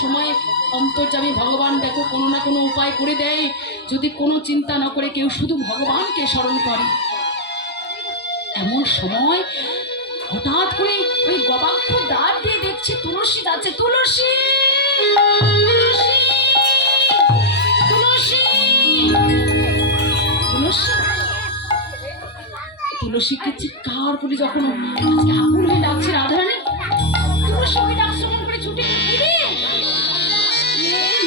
সময় অন্তর্যামী ভগবান দেখো কোনো না কোনো উপায় করে দেয়, যদি কোনো চিন্তা না করে কেউ শুধু ভগবানকে স্মরণ করে। এমন সময় হঠাৎ করে ওই গবাক্ষ দ্বার দিয়ে দেখছে তুলসী যাচ্ছে। তুলসী, তুলসী, তুলসী, তুলসীকে চিৎকার করে যখন আকুল হয়ে ডাকছে রাধারানী, তুলসী ওই ডাক শ্রবণ করে ছুটে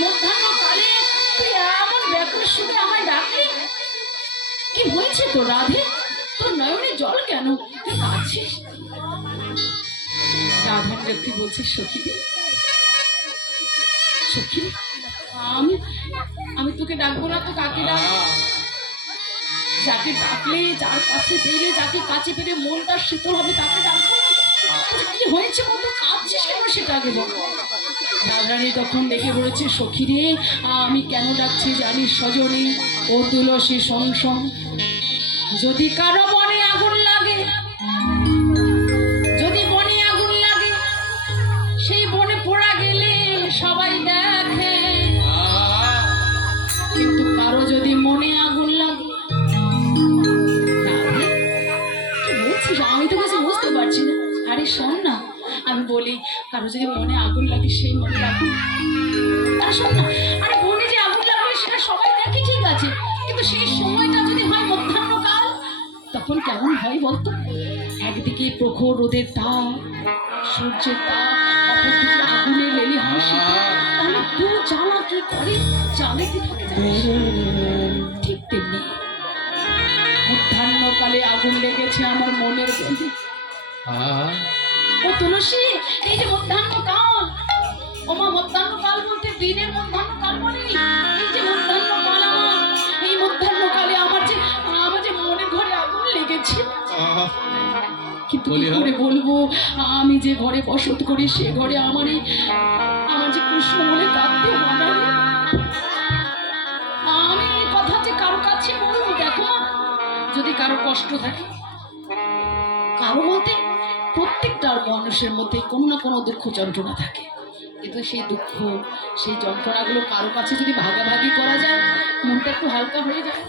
মধ্যাহ্নকালে তুই এমন ব্যাকুল সুরে আমায় ডাকলি, কি হয়েছে তো রাধে? তোর নয়নে জল কেন? তুই কাঁদছিস? রাধার ব্যক্তি বলছে, সখী সখী, আমি তোকে ডাকবো না তো কাকে ডাকবো? যাকে ডাকলে, যার কাছে পেলে, যাকে কাছে পেলে মনটা শীতল হবে তাকে ডাকবো। কি হয়েছে বলতো, কাঁদছিস কেন সেটা আগে বল। রাধারানী তখন দেখে বলেছে, সখী রে, আমি কেন ডাকছি জানিস সজনী? ও তুলসী শোন শোন, যদি কারো মনে আগুন লাগে, যদি বনে আগুন লাগে, সেই বনে পোড়া গেলে সবাই দেখে, কিন্তু কারো যদি মনে আগুন লাগে, কি বলছিস? আমি তো কিছু বুঝতে পারছি না। আরে শোন না, আমি বলি, কারো যদি মনে আগুন লাগে, সেই মনে আগুন, আরে শোন না, আরে বনে যে আগুন লাগবে সেটা সবাই দেখে, ঠিক আছে, কিন্তু সেই সময়টা যদি হয় মধ্যাহ্নকাল, তখন কেমন হয় বলতো? একদিকে প্রখর রোদের তাপ, সূর্যের তাপ, অপরদিকে আগুনের লেলি হাসি, তাহলে দু জ্বালা কি করে জ্বালে কি থাকে জানিস? ঠিক তেমনি মধ্যাহ্নকালে আগুন লেগেছে আমার মনের মধ্যে। ও তুলসী, এই যে মধ্যাহ্নকাল, ওমা মধ্যাহ্নকাল বলতে দিনের মধ্যাহ্নকাল বলে, এই যে মধ্যাহ্নকাল, এই মধ্যাহ্নকালে আমার যে মনের ঘরে আগুন লেগেছে, কিন্তু কি করে বলবো? আমি যে ঘরে বসত করি সে ঘরে আমার যে কৃষ্ণ বলে কাঁদতে হবে। আমি এই কথা যে কারো কাছে বলবো, দেখো যদি কারো কষ্ট থাকে, কারো বলতে প্রত্যেকটা মানুষের মধ্যে কোনো না কোনো দুঃখ যন্ত্রণা থাকে, কিন্তু সেই দুঃখ, সেই যন্ত্রণাগুলো কারো কাছে যদি ভাগাভাগি করা যায়, মনটা একটু হালকা হয়ে যায়।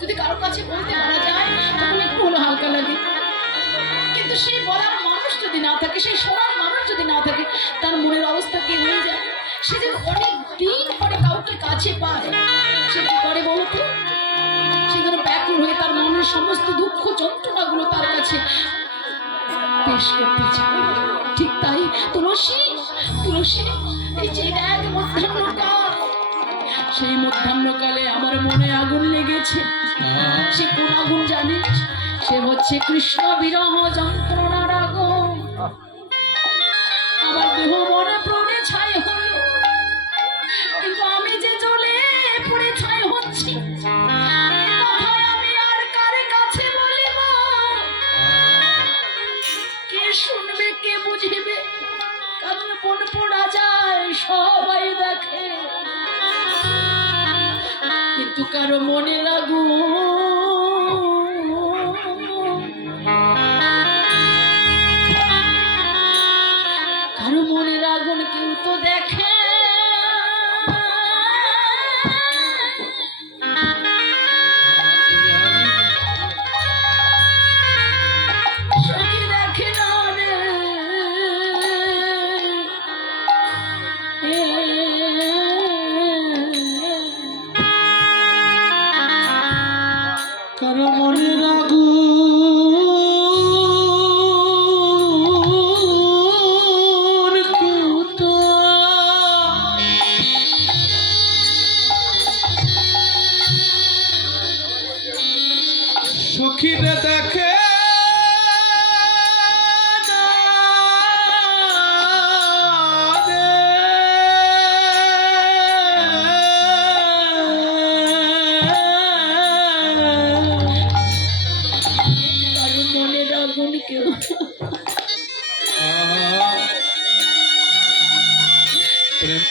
যদি কারো কাছে বলতে পারা যায়, তখন একটু হলো হালকা লাগে। কিন্তু সেই বলার মানুষ যদি না থাকে, সেই শোনার মানুষ যদি না থাকে, তার মনের অবস্থা কি হয়ে যায়? সে যে অনেক দিন পরে কাউকে কাছে পায়, সে কি করে বলতো? সে যেন ব্যাকুল হয়ে তার মনের সমস্ত দুঃখ যন্ত্রণাগুলো তার কাছে পেশ করতে চায়। ঠিক তাই তুলসী, তুলসী, এই যে এক মধ্যাহ্নকাল, সেই মধ্যাহ্নকালে আমার মনে আগুন লেগেছে। সে কোন আগুন জানিস? সে হচ্ছে কৃষ্ণ বিরহ যন্ত্রণার আগুন। আমার দেহ মনে প্রাণে ছাই হলো, কিন্তু আমি যে জ্বলে পুড়ে ছাই হচ্ছি, আমি আর কার কাছে বলিব? কে শুনবে, কে বুঝিবে? কারণ মন পোড়া যায় সবাই দেখে, কিন্তু কারো মনে লাগুন, কারো মনের আগুন কেউ তো দেখে। কারো মনের আগুন কেউ তো সখীরে দেখে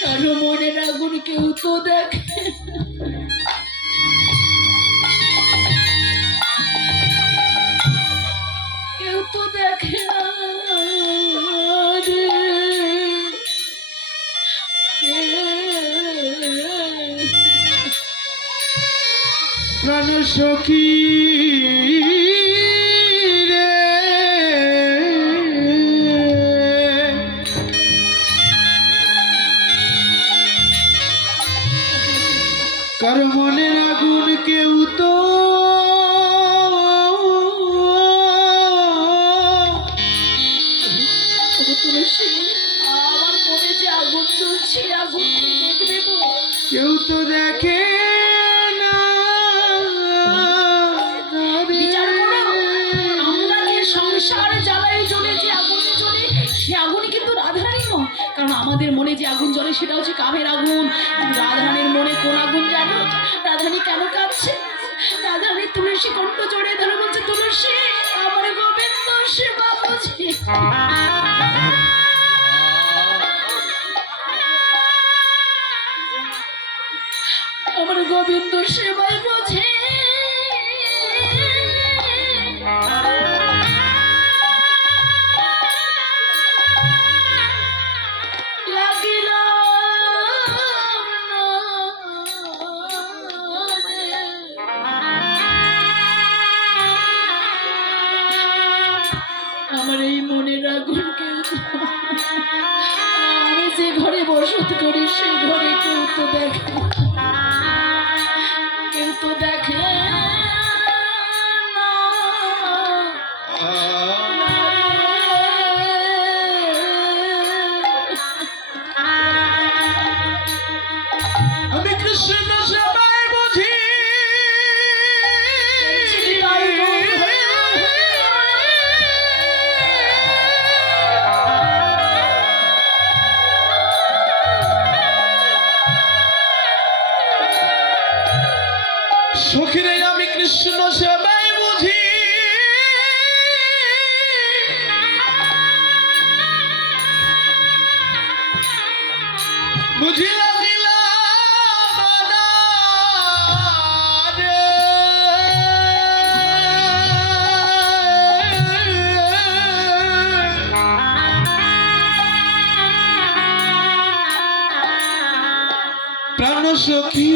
কারো মনের আগুন কেউ তো দেখে, কেউ তো দেখে না রে। প্রাণ সখী রে কার মনের আগুন কেউ তো তুলসী, আমার মনে যে আগুন জ্বলছে, আগুন দেখবে গো। কেউ তো দেখে না বিচার করো, আমরা যে সংসার জ্বালায় জ্বলে যে আগুন জ্বলে, সে আগুনই কিন্তু রাধারানী নয়। কারণ আমাদের মনে যে আগুন জ্বলে সেটা হচ্ছে কামের আগুন। কিন্তু রাধারানীর মনে কোন আগুন জানো? রাধারানী কেন কাঁদছে? রাধারানী তুলসী কণ্ঠ জড়িয়ে ধরে বলছে, তুলসী আমার গোবিন্দ সেবা বুঝি। আমার গোবিন্দ সেবাই বোঝে। আমার এই মনের আগুনকে আমি যে ঘরে বসত করি সে ঘরে কেউ তো দেখে, কেউ তো দেখে না। আমি কৃষ্ণ সেবায় বুঝি সখীরে, আমি কৃষ্ণ সেবায় বুঝি বুঝি লাগিলাম না রে। প্রাণ সখী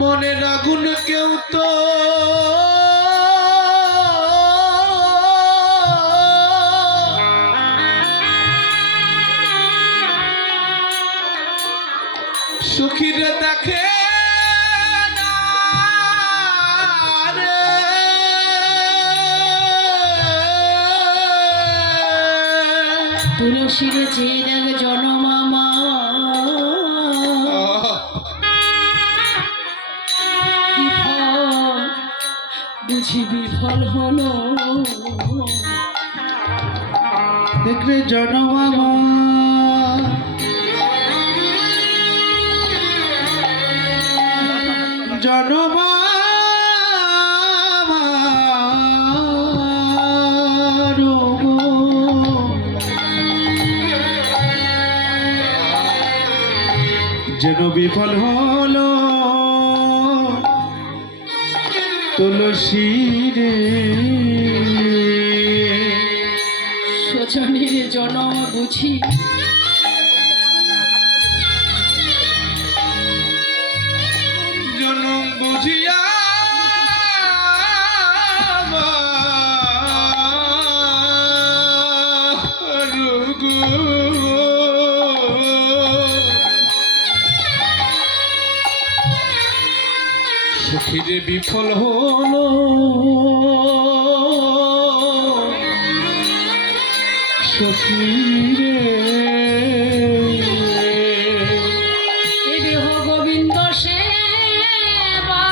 মনের আগুন কেউ তো সখীরে দেখে না রে। তুলসীর চেয়ে দেখ জনমামা, বুঝি বিফল হলো। দেখলে জনমামা জনমামা যেন বিফল হলো তুলসী রে। শোচনীর জনম বুঝি জনম বুঝিয়া সখীরে বিফল হলো সখীরে। এ দেহ গোবিন্দ সেবা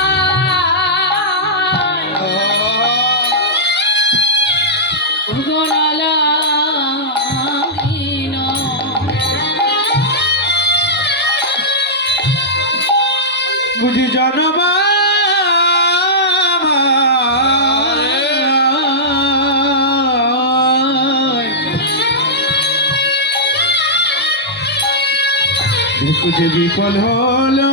গলালাগিন। বুঝি জনমা যে বিফল হলো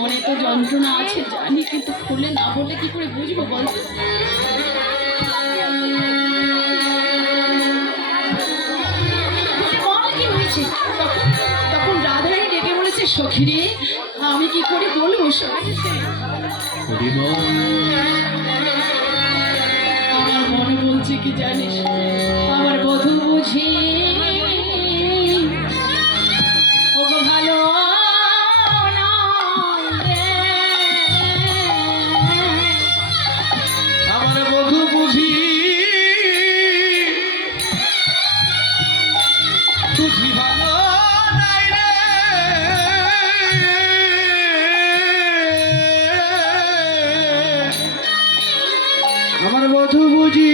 মনে তো যন্ত্রণা আছে জানি, কিন্তু খুলে না বললে কি করে বুঝবো বলতো? বল কি হয়েছে? তখন রাধারানী ডেকে বলেছে, সখী রে, আমি কি করে বলবো সখী? আমার মনে বলছে কি জানিস, আমার বধূ বুঝি ওগো ভালো নয় রে। আমার বধূ বুঝি বুঝি ভালো নাই রে। আমার বধূ বুঝি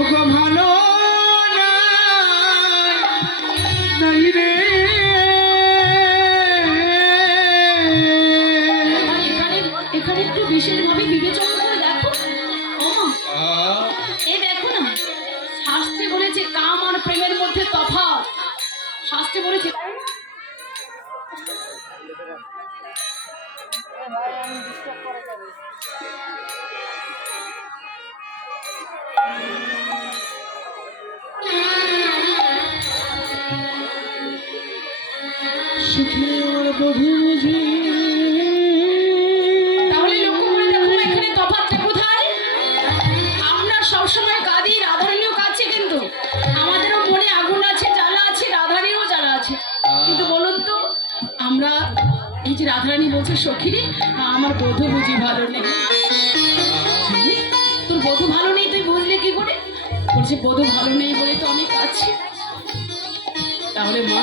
ওগো ভালো নাই রে। আর এখানে একটু বিশেষভাবে বিবেচনা করে দেখো। ও এই দেখো না, শাস্ত্রে বলেছে কাম আর প্রেমের মধ্যে তফাৎ। শাস্ত্রে বলেছে সুখে আমার বধূ বুঝি। তাহলে লক্ষ্য করে দেখো এখানে তফাৎটা কোথায়? আমরা সবসময় কাঁদি, রাধারানীও কাঁদছে, কিন্তু আমাদেরও মনে আগুন আছে, জ্বালা আছে, রাধারানীরও জ্বালা আছে। কিন্তু বলুন তো, আমরা এই যে রাধারানী বলছে সখী রে, আমার বধূ বুঝি ভালো নেই। তোর বধূ ভালো নেই তুই বুঝলি কি করে? বলছে বধূ ভালো নেই বলে তো আমি কাঁদছি। তাহলে মা,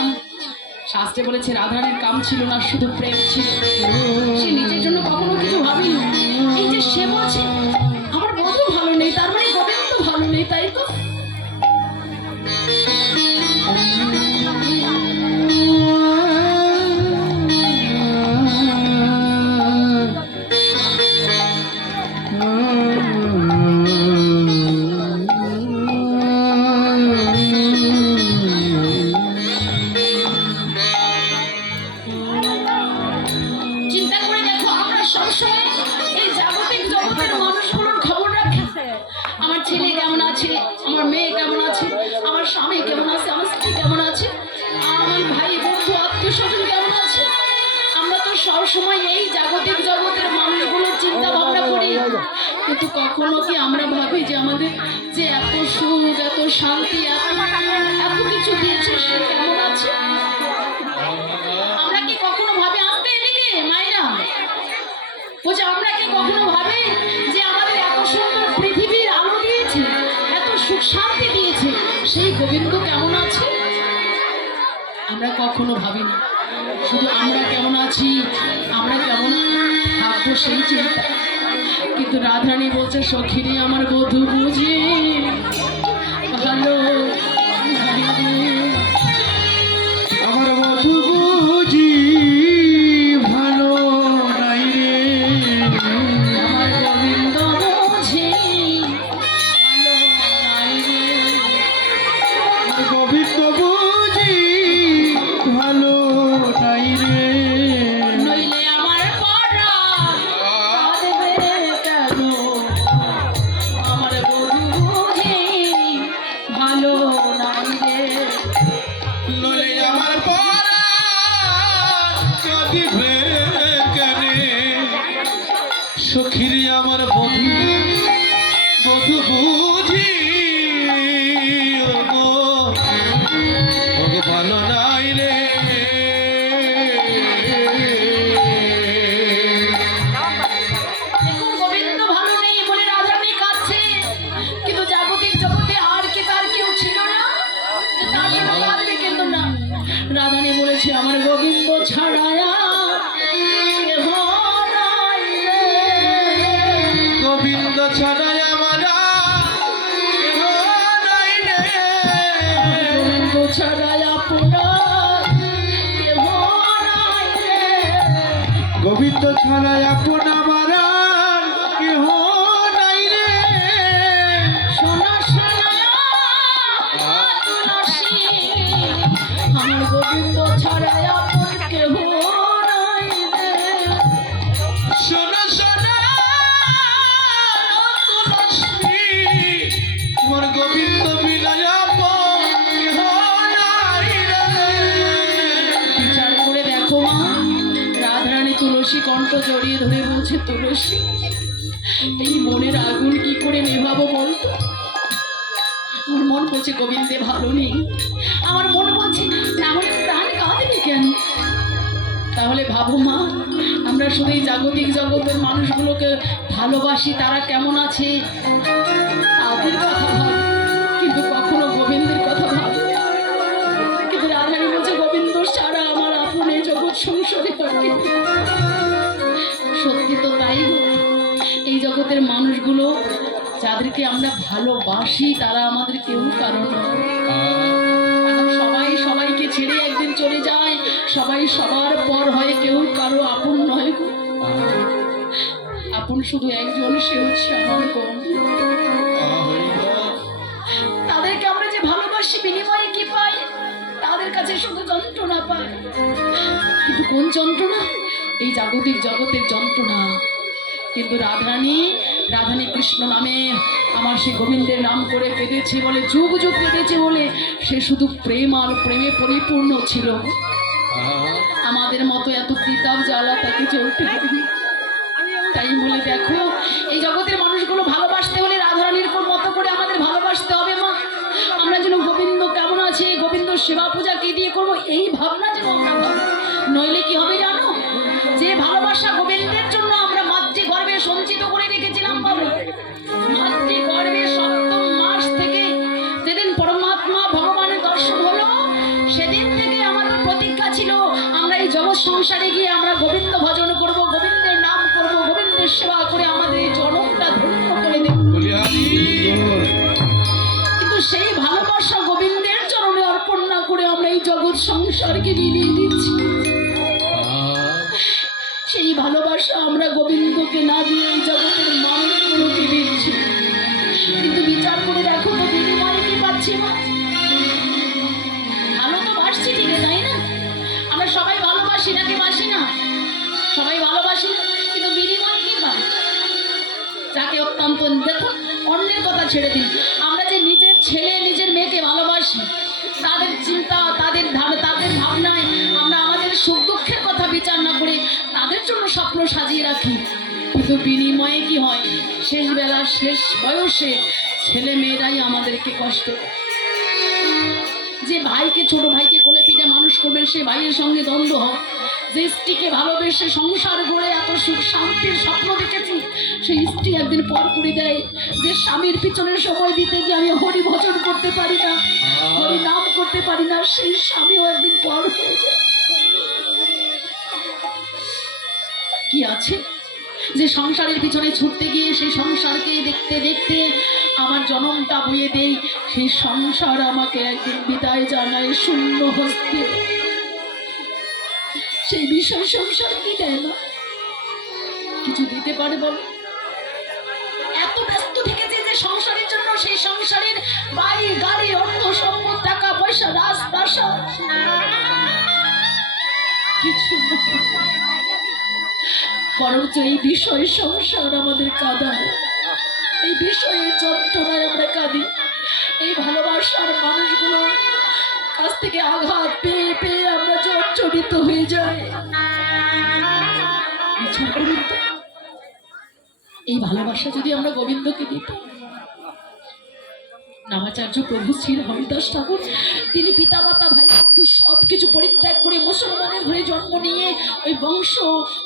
শাস্ত্রে বলেছে রাধারানীর কাম ছিল না, শুধু প্রেম ছিল। সে নিজের জন্য কখনো কিছু ভাবেনি। এই যে সে বলছে আমার বন্ধু ভালো নেই, তার মানে গোবিন্দ ভালো নেই, তাই তো? চিন্তা করে দেখো, আমরা সবসময় এই জাগতিক জগতের মানুষগুলোর খবর রাখি। আমার ছেলে কেমন আছে, আমার মেয়ে কেমন আছে, আমার স্বামী কেমন আছে, আমার স্ত্রী কেমন আছে, আমার ভাই বন্ধু আত্মীয় স্বজন কেমন আছে। আমরা তো সবসময় এই জাগতিক জগতের মানুষগুলোর চিন্তা ভাবনা করি, কিন্তু কখনো কি আমরা ভাবি যে আমাদের যে এত সুখ, এত শান্তি, এত কিছু দিয়েছে সে কেমন আছে? আমরা কি কখনো ভাবে আসতে এদিকে মায়েরা? বলছে আমরা কি কখনো ভাবে যে আমাদের এত সুন্দর পৃথিবীর আলো দিয়েছে, এত সুখ শান্তি দিয়েছে, সেই গোবিন্দ কেমন আছে? আমরা কখনো ভাবি না। শুধু আমরা কেমন আছি, আমরা কেমন থাকবো সেই চিন্তা। কিন্তু রাধারানী বলছে সখী রে, আমার বধূ বুঝি ভালো নাই রে। আমার বধূ বুঝি ভালো নাই রে। আমার গোবিন্দ বুঝি ভালো নাই রে। আমার গোবিন্দ বুঝি ভালো নাই রে। নইলে আমার পরা কাঁদবে কেন? আমার বধূ বুঝি ভালো নাই রে। নইলে আমার পরাণ কাঁদিবে কেনে। সখী রে, আমার বধূ বধূ বুঝি ওগো ওগো ভালো নাই রে। দেখুন, গোবিন্দ ভালো নেই বলে রাধারানী কাঁদছে, কিন্তু জাগতিক জগতে আর কে তার কেউ ছিল না যে তার জন্য কাঁদবে? কিন্তু না, রাধারানী বলেছে আমার গোবিন্দ ছাড়ায়া কেহ নাই রে। গোবিন্দ ছাড়াই আমার কেহ নাই রে। গোবিন্দ ছাড়ায়া আপনার কেহ নাই রে। গোবিন্দ ছাড়াই আপন আমার কেহ নাই রে। সোনা সোনা দুটো জড়িয়ে ধরে বলছে, তুলসী এই মনের আগুন কি করে নেভাবো বলতো? আমার মন বলছে গোবিন্দে ভালো নেই, আমার মন বলছে তাহলে প্রাণ কাঁদবে কেন? তাহলে ভাবো মা, আমরা শুধু এই জাগতিক জগতের মানুষগুলোকে ভালোবাসি, তারা কেমন আছে তাদের কথা ভাবি, কিন্তু কখনো গোবিন্দের কথা ভাবি। কিন্তু রাধারানী বলছে গোবিন্দ সারা আমার আপন এই জগৎ সংসারে থাকে। সত্যি তো তাই, এই জগতের মানুষগুলো যাদেরকে আমরা ভালোবাসি তারা আমাদের কেউ কারণ নয়। এখন সবাই সবাইকে ছেড়ে একদিন চলে যায়, সবাই সবার পর হয়, কেউ কারো আপন নয় গো। আপন শুধু একজন, সে হচ্ছে আমার বন্ধু। তাদেরকে আমরা যে ভালোবাসি বিনিময়ে কি পাই? তাদের কাছে শুধু যন্ত্রণা পাই। কিন্তু কোন যন্ত্রণা? এই জাগতিক জগতের যন্ত্রণা। কিন্তু রাধারানী কৃষ্ণ নামে আমার সে গোবিন্দের নাম করে কেঁদেছে বলে, যুগ যুগ কেঁদেছে বলে, সে শুধু প্রেম আর প্রেমে পরিপূর্ণ ছিল। আমাদের মতো এত কিতাব জ্বালা তাকে চলতে হবে। তাই বলে দেখো, এই জগতের মানুষগুলো ভালোবাসতে হলে রাধারানীর মতো করে আমাদের ভালোবাসতে হবে মা। আমরা যেন গোবিন্দ কেমন আছে, গোবিন্দ সেবা পূজা কে দিয়ে করবো, এই ভাবনা যেন আমরা ভাবি। নইলে কি হবে জানো? যে ভালোবাসা গোবিন্দের জন্য আমরা মাতৃগর্ভে সঞ্চিত করে রেখেছিলাম বাবা, মাতৃগর্ভে সপ্তম মাস থেকে যেদিন পরমাত্মা ভগবানের দর্শন হলো, সেদিন থেকে আমাদের প্রতিজ্ঞা ছিল আমরা এই জগৎ সংসারে গিয়ে আমরা গোবিন্দ ভজন করব, গোবিন্দের নাম করব, গোবিন্দের সেবা করে আমাদের এই জনমটা ধন্য করে দেব। কিন্তু সেই ভালোবাসা গোবিন্দের চরণে অর্পণ না করে আমরা এই জগৎ সংসারকে বিলিয়ে দিচ্ছি। সেই ভালোবাসা আমরা গোবিন্দকে না দিয়ে এই জগতের মানুষগুলোকে দিচ্ছি। কিন্তু বিচার করে দেখো তো বিনিময়ে কি পাচ্ছি না? ভালো তো বাসছি ঠিক, তাই না? আমরা সবাই ভালোবাসি নাকি বাসি না? সবাই ভালোবাসি, কিন্তু বিনিময়ে কি পাই? যাকে অত্যন্ত, দেখো অন্যের কথা ছেড়ে দিন, আমরা যে নিজের ছেলে নিজের মেয়েকে ভালোবাসি, তাদের চিন্তা তাদের ভাবনায় আমরা আমাদের সুখ দুঃখের কথা বিচার না করে তাদের জন্য স্বপ্ন সাজিয়ে রাখি। কিন্তু বিনিময়ে কি হয়? শেষ বেলা শেষ বয়সে ছেলে মেয়েরাই আমাদেরকে কষ্ট দেয়। যে ভাইকে, ছোট ভাইকে কোলে পিঠে মানুষ করবেন, সে ভাইয়ের সঙ্গে দ্বন্দ্ব হয়। যে স্ত্রীকে ভালোবেসে সংসার গড়ে এত সুখ শান্তির স্বপ্ন দেখেছি, সেই স্ত্রী একদিন পর করে দেয়। যে স্বামীর পিছনে সময় দিতে গিয়ে আমি হরি ভজন করতে পারি না, হরি নাম করতে পারি না, সেই স্বামীও একদিন পর হয়ে যায়। কি আছে যে সংসারের পিছনে ছুটতে গিয়ে সেই সংসারকে দেখতে দেখতে আমার জনমটা বইয়ে দেই, সেই সংসার আমাকে একদিন বিদায় জানায় শূন্য হস্তে। সেই বিষয় সংসার কি দেয় না? কিছু দিতে পারে বল? এত ব্যস্ত থেকেছে যে সংসারের জন্য, সেই সংসারের বাড়ি গাড়ি অর্থ সম্পদ টাকা পয়সা রাজপ্রাসাদ কিছু না, বরঞ্চ এই বিষয় সংসার আমাদের কাঁদায়। এই বিষয়ের যন্ত্রণায় আমরা কাঁদি। এই ভালোবাসার মানুষগুলোর কাছ থেকে আঘাত পেয়ে পেয়ে আমরা জর্জরিত হয়ে যাই। এই ভালোবাসা যদি আমরা গোবিন্দকে দিতাম। নামাচার্য প্রভু শ্রী হরিদাস ঠাকুর, তিনি পিতা মাতা ভাই বন্ধু সবকিছু পরিত্যাগ করে মুসলমানের ঘরে জন্ম নিয়ে ওই বংশ,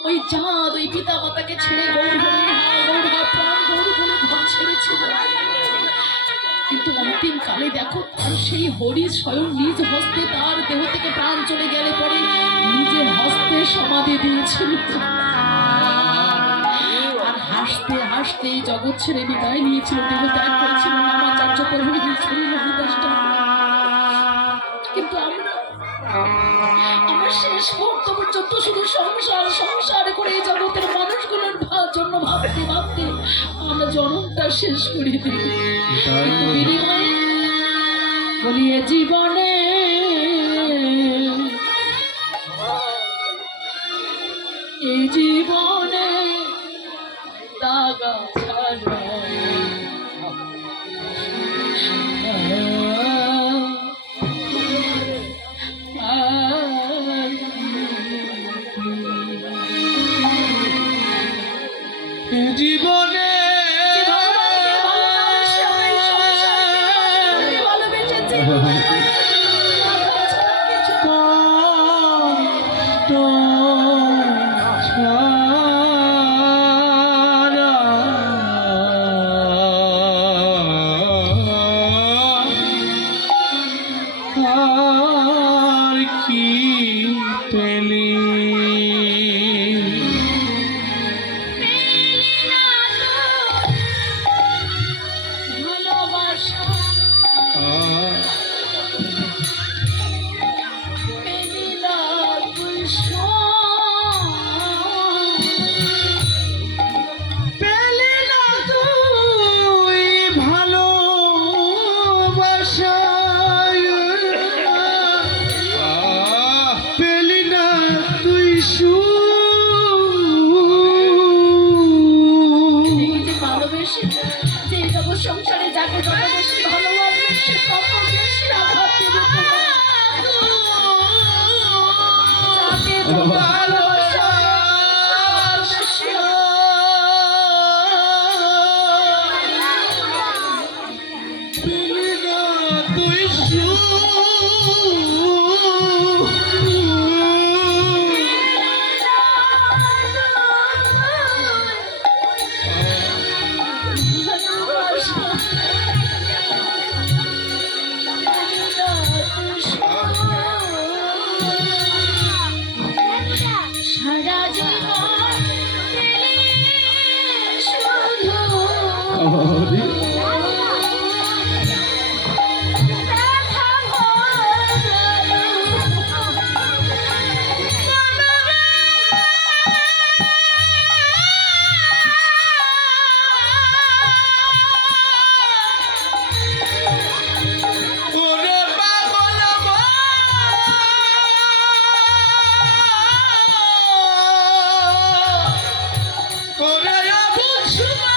ওই জাত, ওই পিতা মাতাকে ছেড়ে গৌর প্রাণ গৌর ঘর ছেড়েছিল। কিন্তু অন্তিম কালে দেখো, তার সেই হরি স্বয়ং নিজ হস্তে তার দেহ থেকে প্রাণ চলে গেলে পরে নিজের হস্তে সমাধি দিয়েছিল। আর হাসতে হাসতে জগৎ ছেড়ে বিদায় নিয়েছিল, দেহ ত্যাগ করেছিল নামাচার্য প্রভু শ্রী হরিদাস ঠাকুর। কিন্তু আমরা শেষ মুহূর্ত পর্যন্ত শুধু সংসার সংসার করে জগতের মানুষগুলোর জন্য ভাবতে ভাবতে আমরা জনমটা শেষ করে দিই। কিন্তু বিনিময়ে বলিয়ে জীবনে এই জীবনে দাগা ছাড়া জীবনে যে ভগবানকে ভালোবাসে, আমার এই সংসারকে ভালোবেসেছে, কিছু কষ্ট ছাড়া আর কি পেলি ভালোবাসা পেলি না তুই পেলি না তুই ভালোবাসা পেলি না তুই যে ভালোবেসে যে জগৎ সংসারে যাকে যত বেশি ভালোবাসবে সে তত বেশি আঘাত দেবে তোমার। যাকে যত ভালোবাসা পেলি না তুই সারা জীবন শুধু ব্যথা ওরে পাগল ওরে বুঝবা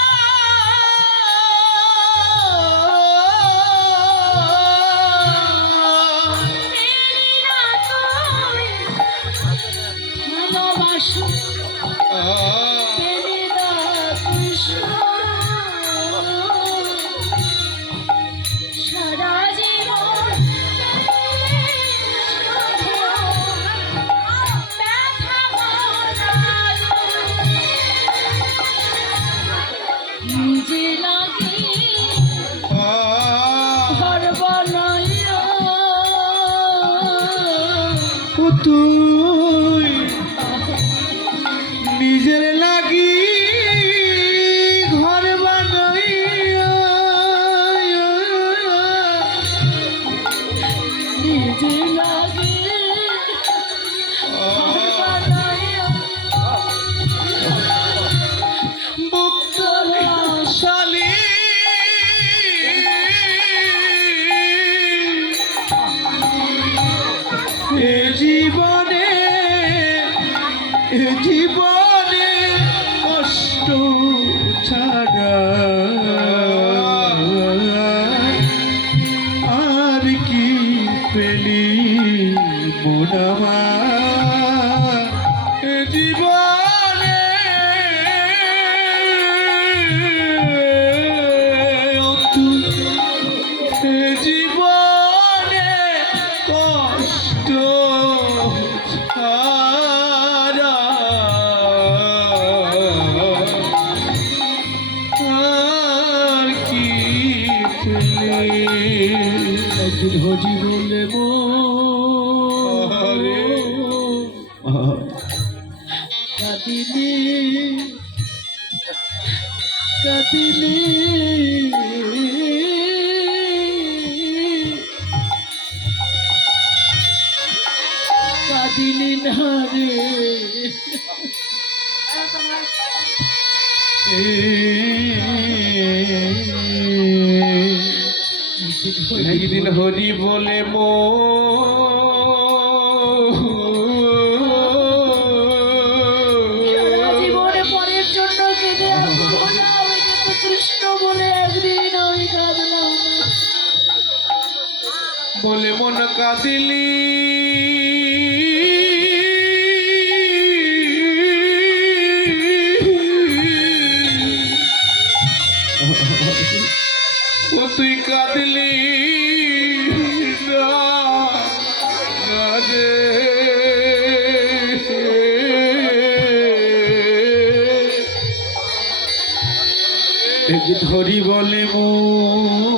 ভালোবাসো পেলে না তুই সারা জীবন ব্যথা নিজে লাগে ঘর বানাইয়া তুই নিজের লাগি ঘর বানাইয়া নিজে লাগে ঘর বানাইয়া শালী এ জীবনে কষ্ট ছাড়া আর কি পেলি মোনামা জীবনে জীবনে কষ্ট ছাড়া আর কি পেলে একদিন হজি বলে কাঁদিলে কাঁদিলে কাঁদিলি না রে একদিন হরি বলে সারা জীবনে পরের জন্য কেঁদে আসবো না, আমি কিন্তু কৃষ্ণ বলে একদিন আমি কাঁদলাম না। বলে মন কাঁদিলি ধরি বলে মন